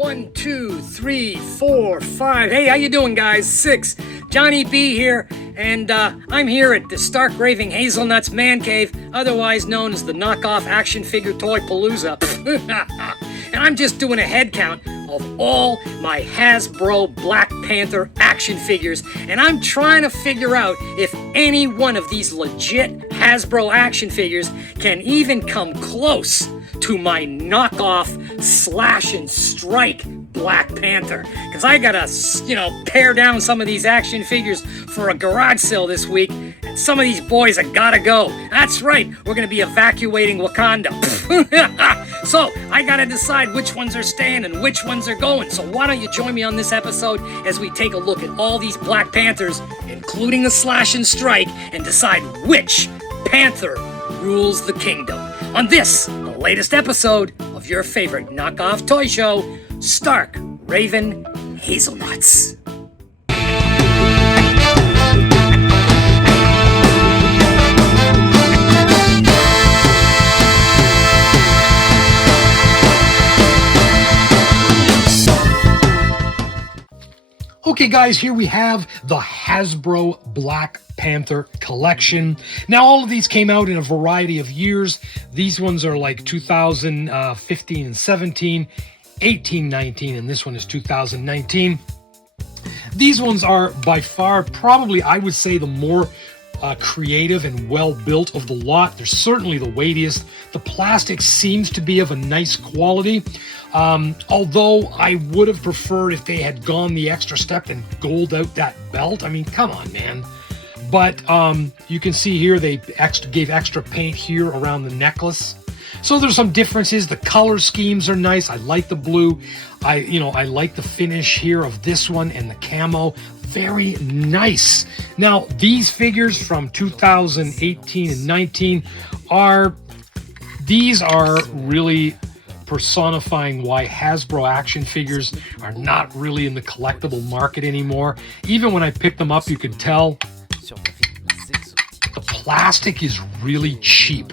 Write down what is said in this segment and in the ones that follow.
1, 2, 3, 4, 5. Hey, how you doing, guys? 6. Johnny B here, and I'm here at the Stark Raving Hazelnuts Man Cave, otherwise known as the Knockoff Action Figure Toy Palooza. And I'm just doing a head count of all my Hasbro Black Panther action figures, and I'm trying to figure out if any one of these legit Hasbro action figures can even come close to my knockoff slash and strike Black Panther. Because I gotta, pare down some of these action figures for a garage sale this week, and some of these boys have gotta go. That's right, we're gonna be evacuating Wakanda. So, I gotta decide which ones are staying and which ones are going. So why don't you join me on this episode as we take a look at all these Black Panthers, including the slash and strike, and decide which Panther rules the kingdom. On this, the latest episode of your favorite knockoff toy show, Stark Raven Hazelnuts. Okay guys, here we have the Hasbro Black Panther collection. Now all of these came out in a variety of years. These ones are like 2015 and 17, 18, 19, and this one is 2019. These ones are by far probably, I would say, the more creative and well built of the lot. They're certainly the weightiest. The plastic seems to be of a nice quality. Although I would have preferred if they had gone the extra step and gold out that belt. I mean, come on, man. But you can see here they gave extra paint here around the necklace. So there's some differences. The color schemes are nice. I like the blue. I like the finish here of this one and the camo. Very nice. Now, these figures from 2018 and 19 are really personifying why Hasbro action figures are not really in the collectible market anymore. Even when I picked them up, you could tell the plastic is really cheap.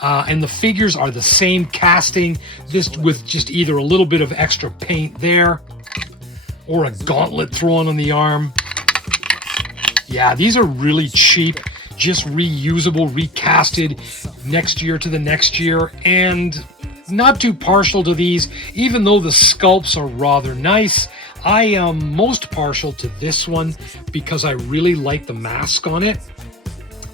And the figures are the same casting, this with just either a little bit of extra paint there or a gauntlet thrown on the arm. Yeah, these are really cheap, just reusable, recasted next year to the next year, and not too partial to these, even though the sculpts are rather nice. I am most partial to this one because I really like the mask on it.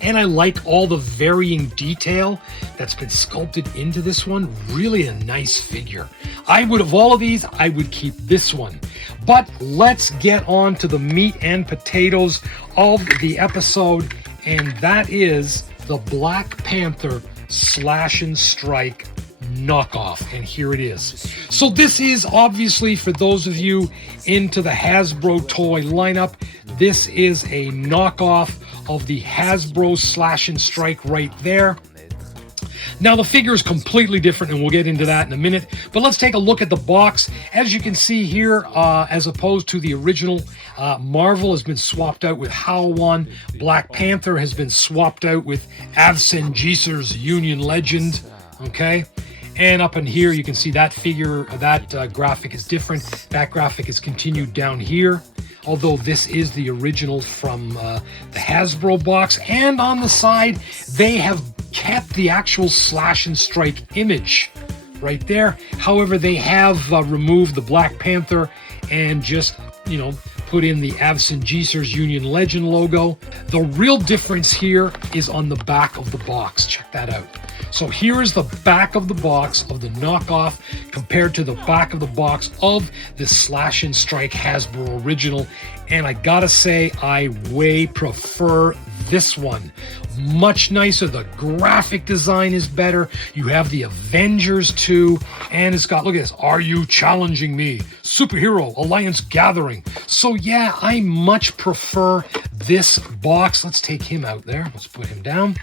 And I like all the varying detail that's been sculpted into this one. Really a nice figure. Of all of these, I would keep this one. But let's get on to the meat and potatoes of the episode, and that is the Black Panther Slash and Strike knockoff, and here it is. So this is obviously, for those of you into the Hasbro toy lineup, this is a knockoff of the Hasbro Slash and Strike right there. Now the figure is completely different, and we'll get into that in a minute, but let's take a look at the box. As you can see here, as opposed to the original, Marvel has been swapped out with How-One. Black Panther has been swapped out with Avengers Union Legend. Okay, and up in here you can see that figure, that graphic is different. That graphic is continued down here, although this is the original from the Hasbro box. And on the side, they have kept the actual Slash and Strike image right there. However, they have removed the Black Panther and just, put in the Avengers Union Legend logo. The real difference here is on the back of the box. Check that out. So here is the back of the box of the knockoff compared to the back of the box of the Slash and Strike Hasbro original. And I gotta say, I way prefer this one. Much nicer. The graphic design is better. You have the Avengers too, and it's got, look at this, Are You Challenging Me? Superhero Alliance Gathering. So yeah, I much prefer this box. Let's take him out there. Let's put him down.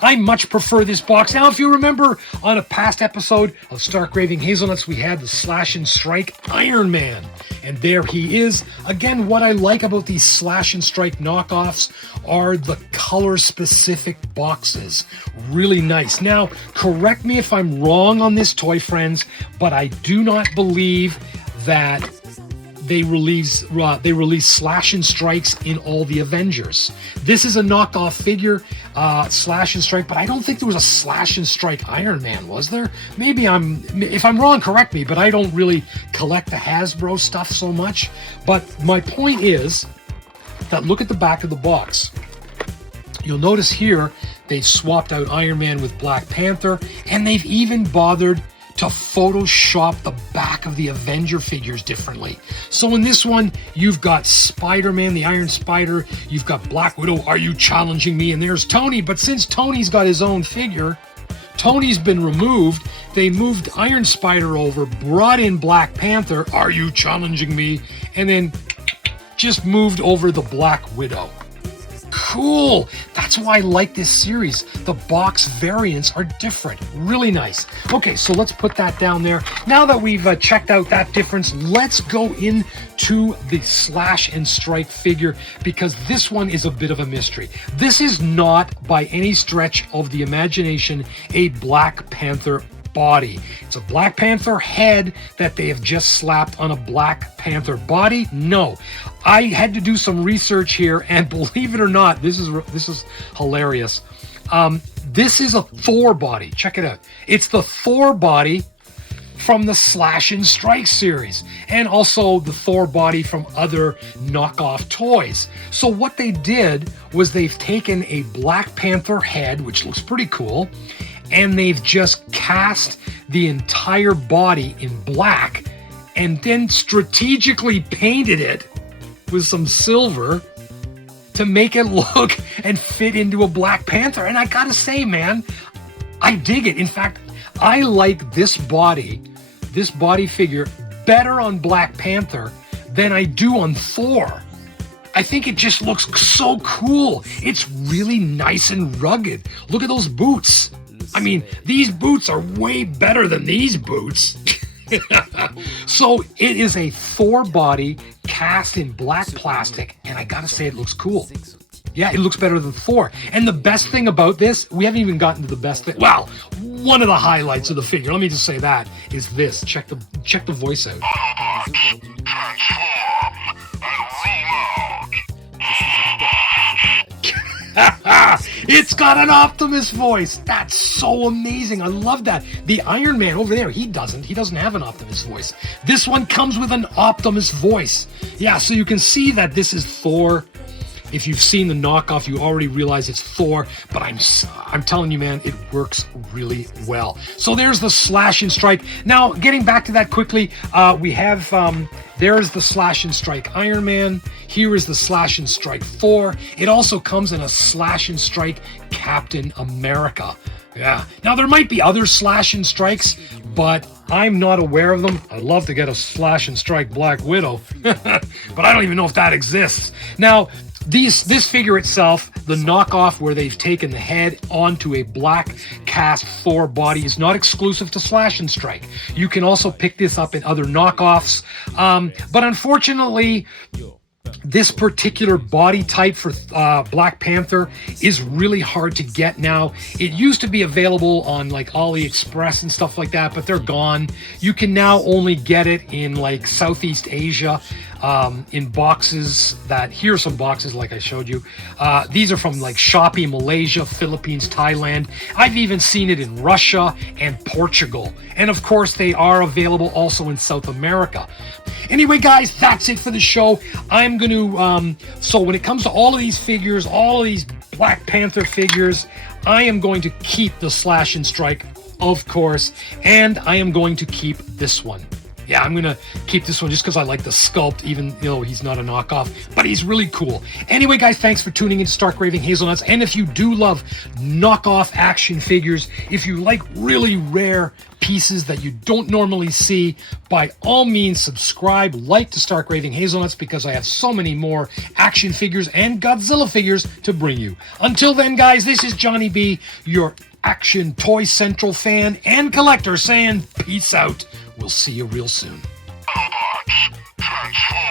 I much prefer this box. Now, if you remember on a past episode of Stark Raving Hazelnuts, we had the Slash and Strike Iron Man. And there he is. Again, what I like about these Slash and Strike knockoffs are the color-specific boxes. Really nice. Now, correct me if I'm wrong on this, toy friends, but I do not believe that they release Slash and Strikes in all the Avengers. This is a knockoff figure, Slash and Strike, but I don't think there was a Slash and Strike Iron Man, was there? Maybe if I'm wrong, correct me, but I don't really collect the Hasbro stuff so much. But my point is that look at the back of the box. You'll notice here they've swapped out Iron Man with Black Panther, and they've even bothered to Photoshop the back of the Avenger figures differently. So in this one, you've got Spider-Man, the Iron Spider, you've got Black Widow, Are You Challenging Me? And there's Tony, but since Tony's got his own figure, Tony's been removed, they moved Iron Spider over, brought in Black Panther, Are You Challenging Me? And then just moved over the Black Widow. Cool. That's why I like this series. The box variants are different. Really nice. Okay, so let's put that down there. Now that we've checked out that difference, let's go into the Slash and Strike figure, because this one is a bit of a mystery. This is not, by any stretch of the imagination, a Black Panther body. It's a Black Panther head that they have just slapped on a Black Panther body. No, I had to do some research here, and believe it or not, this is hilarious. This is a Thor body. Check it out. It's the Thor body from the Slash and Strike series, and also the Thor body from other knockoff toys. So what they did was they've taken a Black Panther head, which looks pretty cool, and they've just cast the entire body in black and then strategically painted it with some silver to make it look and fit into a Black Panther. And I gotta say, man, I dig it. In fact, I like this body figure better on Black Panther than I do on Thor. I think it just looks so cool. It's really nice and rugged. Look at those boots. I mean, these boots are way better than these boots. So it is a Thor body cast in black plastic, and I gotta say, it looks cool. Yeah, it looks better than Thor. And the best thing about this, we haven't even gotten to the best thing. Well, one of the highlights of the figure, let me just say that, is this. Check the voice out. It's got an Optimus voice. That's so amazing. I love that. The Iron Man over there, he doesn't have an Optimus voice. This one comes with an Optimus voice. Yeah, so you can see that this is Thor. If you've seen the knockoff, you already realize it's Thor, but I'm telling you, man, it works really well. So there's the Slash and Strike. Now, getting back to that quickly, we have, there's the Slash and Strike Iron Man. Here is the Slash and Strike Thor. It also comes in a Slash and Strike Captain America. Yeah. Now, there might be other Slash and Strikes, but I'm not aware of them. I'd love to get a Slash and Strike Black Widow, but I don't even know if that exists. Now, this figure itself, the knockoff where they've taken the head onto a black cast Thor body, is not exclusive to Slash and Strike. You can also pick this up in other knockoffs. But unfortunately, this particular body type for Black Panther is really hard to get now. It used to be available on like AliExpress and stuff like that, but they're gone. You can now only get it in like Southeast Asia, in boxes that, here's some boxes like I showed you. These are from like Shopee, Malaysia, Philippines, Thailand. I've even seen it in Russia and Portugal. And of course, they are available also in South America. Anyway, guys, that's it for the show. I'm going to, so when it comes to all of these figures, all of these Black Panther figures, I am going to keep the Slash and Strike, of course, and I am going to keep this one. Yeah, I'm going to keep this one just because I like the sculpt, even though he's not a knockoff, but he's really cool. Anyway, guys, thanks for tuning in to Stark Raving Hazelnuts. And if you do love knockoff action figures, if you like really rare pieces that you don't normally see. By all means, subscribe, like to Stark Raving Hazelnuts, because I have so many more action figures and Godzilla figures to bring you. Until then, guys, this is Johnny B, your Action Toy Central fan and collector, saying peace out. We'll see you real soon. Autobots, transform!